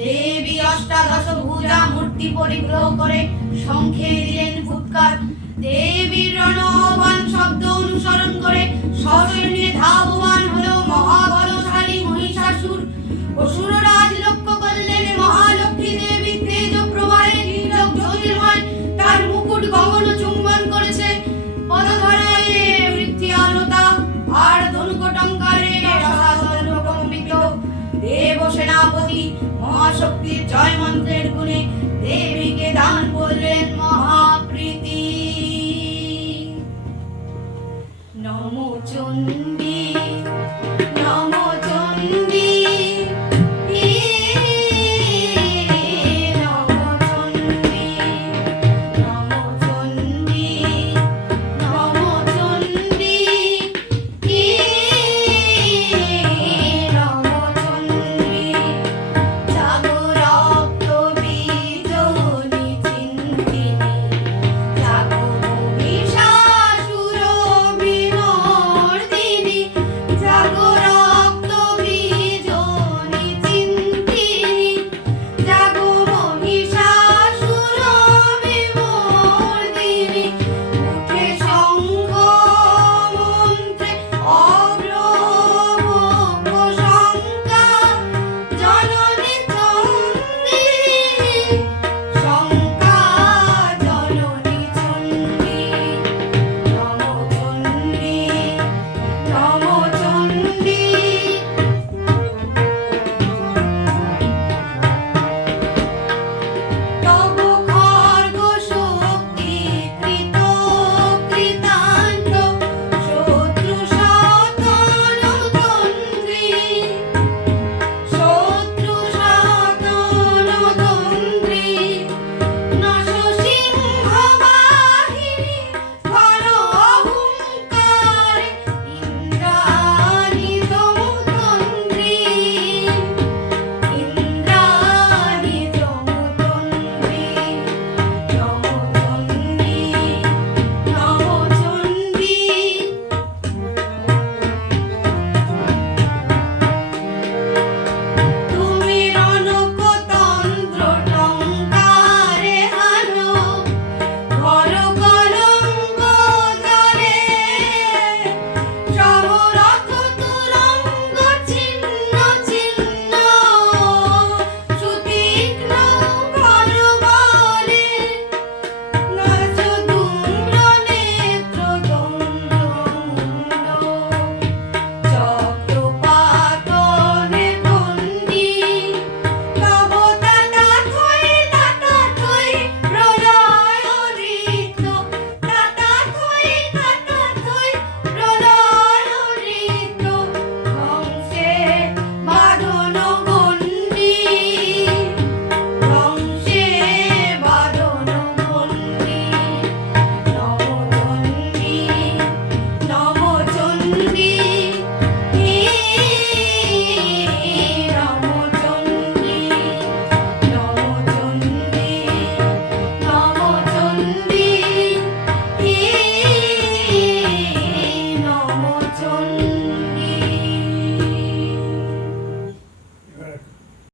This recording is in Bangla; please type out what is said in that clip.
দেবী অষ্টাদশ ভুজা মূর্তি পরিগ্রহ করে শঙ্খে দিলেন ফুৎকার। দেবীর রণবান শব্দ অনুসরণ করে সসৈন্যে ধাবমান হলো মহাবলশালী মহিষাসুর। অসুররাজ লক্ষ্য করলেন মহালক্ষ্মী দেবী তেজ প্রবাহে নীলক জ্যোতির্ময়, তার মুকুট গগন চুম্বন করেছে। পদধরায় বৃদ্ধি আলতা আর ধনুকটঙ্কারে রসাতল কম্পিত। দেব সেনাপতি মহাশক্তির জয় মন্ত্রের গুণে দেবীকে দান করলেন মহাপ্রীতি। নমো চন্ডী